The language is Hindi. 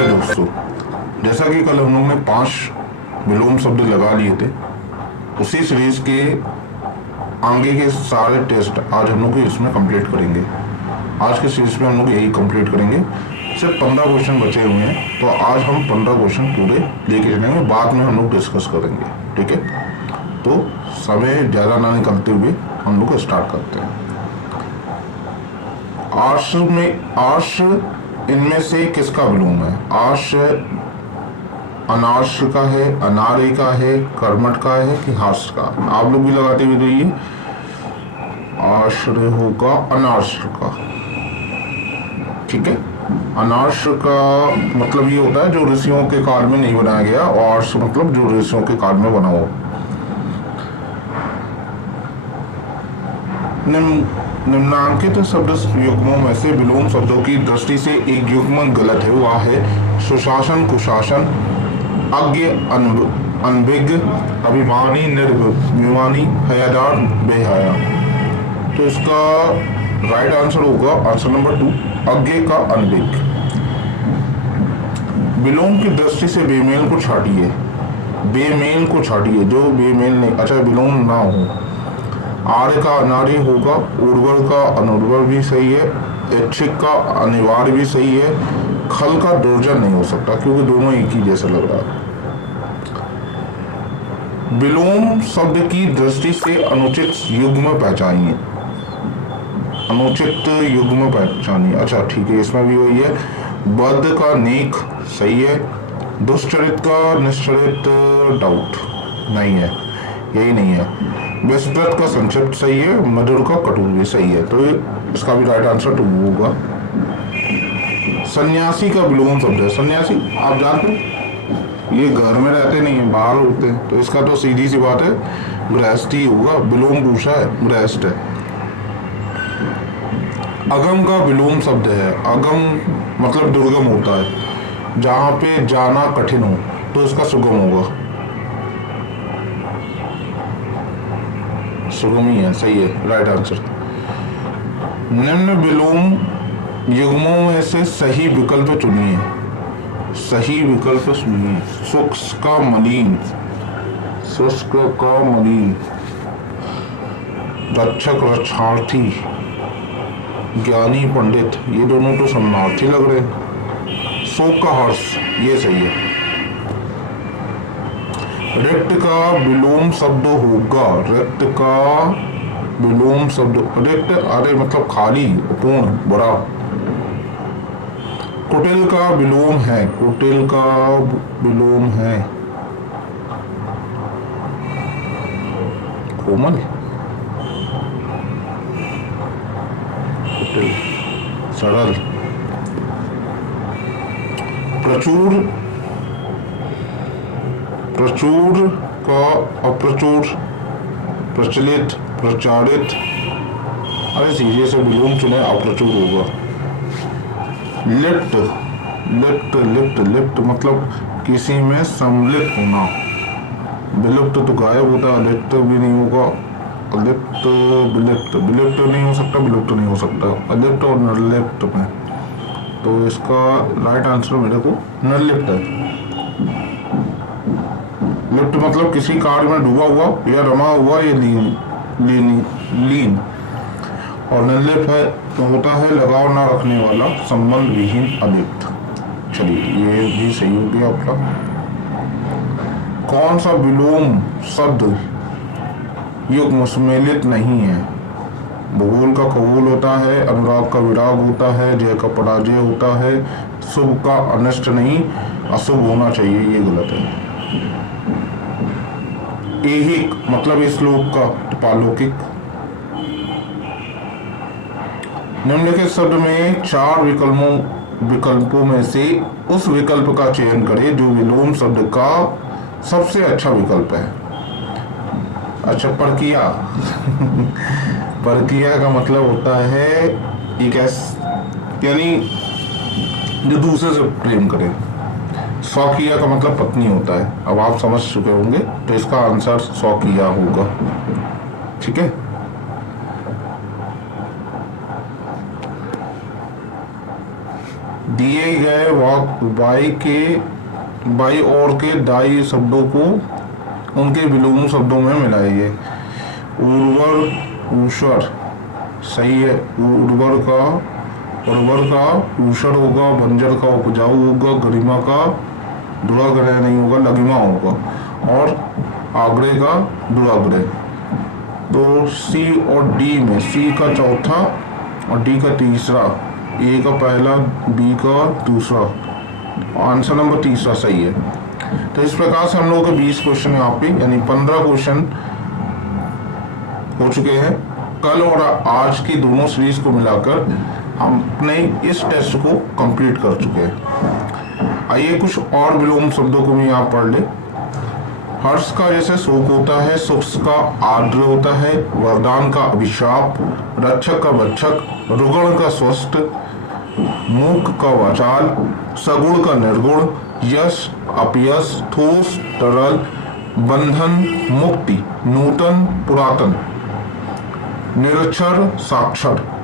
नमस्ते दोस्तों, जैसा कि कल हम लोग ने 5 विलोम शब्द लगा लिए थे, उसी सीरीज के आगे के सारे टेस्ट आज हम लोग इसमें कंप्लीट करेंगे। आज के सीरीज में हम लोग यही कंप्लीट करेंगे। सिर्फ 15 क्वेश्चन बचे हुए हैं, तो आज हम 15 क्वेश्चन पूरे लेके चलेंगे, बाद में हम लोग डिस्कस करेंगे। ठीक है, तो समय ज़्यादा ना निकलते हुए हम लोग स्टार्ट करते हैं। आर्ष इनमें से किसका विलोम है? आर्ष अनार्ष का है, अनार्य का है, कर्मठ का है कि हार्ष का? आप लोग भी लगाते हुए रहिए। आश्रय होगा अनार्ष का। ठीक है, अनार्ष का मतलब ये होता है जो ऋषियों के काल में नहीं बनाया गया, और आर्ष मतलब जो ऋषियों के काल में बना हो। निम्नांकित शब्द युग्मों में से विलोम शब्दों की दृष्टि से एक युग्म गलत है, वह है सुशासन, कुशासन, अज्ञ, अनभिज्ञ, अभिमानी, निर्भिमानी, हयादार, बेहया। तो इसका राइट आंसर होगा आंसर नंबर 2, अज्ञ का अनभिज्ञ। विलोम की दृष्टि से बेमेल को छाटिए, बेमेल को छाटिए, जो बेमेल नहीं, अच्छा विलोम ना हो। आर्य का अनार्य होगा, उर्वर का अनुर्वर भी सही है, ऐच्छिक का अनिवार्य भी सही है, खल का दुर्जन नहीं हो सकता क्योंकि दोनों एक ही जैसा लग रहा है। विलोम शब्द की दृष्टि से अनुचित युग्म पहचानिए, अनुचित युग्म पहचानिए। अच्छा ठीक है, इसमें भी वही है। बद्ध का नेक सही है, दुष्चरित का निश्चरित डाउट नहीं है, यही नहीं है। विस्तृत का संक्षिप्त सही है, मधुर का कटु भी सही है, तो इसका भी राइट आंसर 2 होगा। सन्यासी का विलोम शब्द है। सन्यासी आप जानते हो, ये घर में रहते नहीं है, बाहर होते हैं, तो इसका तो सीधी सी बात है गृहस्थी होगा। विलोम पूछा है, गृहस्थ है। अगम का विलोम शब्द है। अगम मतलब दुर्गम होता है, जहाँ पे जाना कठिन हो, तो इसका सुगम होगा। सुगम ही है, सही है, राइट आंसर। निम्न विलोम युग्मों में से सही विकल्प चुनिए, सही विकल्प सुनिए। शुष्क का मलिन, शुष्क का मलिन, रक्षक रक्षार्थी, ज्ञानी पंडित, ये दोनों तो शरणार्थी लग रहे हैं। शोक का हर्ष, ये सही है। रिक्त का विलोम शब्द होगा, रिक्त का विलोम शब्द, रिक्त अरे मतलब खाली, पूर्ण, बड़ा। कुटिल का विलोम है, कुटिल का विलोम है कोमल, कुटिल, सरल। प्रचुर, प्रचुर का अप्रचुर, प्रचलित, प्रचारित, अरे सीधे से विलोम चुने, अप्रचुर होगा। लिप्त, लिप्त, लिप्त, लिप्त मतलब किसी में सम्मिलित होना। विलुप्त तो गायब होता है, लिप्त भी नहीं होगा। अलिप्त, विलिप्त, विलिप्त नहीं हो सकता, विलुप्त नहीं हो सकता, अलिप्त और निर्लिप्त में। तो इसका राइट आंसर मेरे को निर्लिप्त है। लिप्त मतलब किसी कार्य में डूबा हुआ या रमा हुआ या लीन। और निर्लिप्त है तो होता है लगाव ना रखने वाला, संबंध विहीन, अलिप्त। चलिए ये भी सही हो गया आपका। कौन सा विलोम शब्द युग्म सम्मिलित नहीं है? भूगोल का खगोल होता है, अनुराग का विराग होता है, जय का पराजय होता है, शुभ का अनिष्ट नहीं, अशुभ होना चाहिए, ये गलत है। ऐहिक मतलब इस लोक का, पारलौकिक। निम्नलिखित शब्द में 4 विकल्पों में से उस विकल्प का चयन करें जो विलोम शब्द का सबसे अच्छा विकल्प है। अच्छा, परकिया परकिया का मतलब होता है एक यानी जो दूसरे से प्रेम करे। स्वकीया का मतलब पत्नी होता है, अब आप समझ चुके होंगे, तो इसका आंसर स्वकीया होगा। ठीक है, दिए गए बाई और के दाई शब्दों को उनके विलोम शब्दों में मिलाइए। उर्वर ऊषर, सही है। उर्वर का ऊषर होगा, बंजर का उपजाऊ होगा, गरिमा का दुराग्रह नहीं होगा, लगिमा होगा, और आग्रह का दुराग्रह। तो सी और डी में सी का चौथा और डी का तीसरा, ए का पहला, बी का दूसरा, आंसर नंबर तीसरा सही है। तो इस प्रकार से हम लोगों के 20 क्वेश्चन यहाँ पे यानी 15 क्वेश्चन हो चुके हैं। कल और आज की दोनों सीरीज को मिलाकर हम अपने इस टेस्ट को कंप्लीट कर चुके हैं। आइए कुछ और विलोम शब्दों को भी यहाँ पढ़ ले। हर्ष का जैसे शोक होता है, सुख का आर्द्र होता है, वरदान का अभिशाप, रक्षक का भक्षक, रुगण का स्वस्थ, मूक का वाचाल, सगुण का निर्गुण, यश अपयश, ठोस तरल, बंधन मुक्ति, नूतन पुरातन, निरक्षर साक्षर।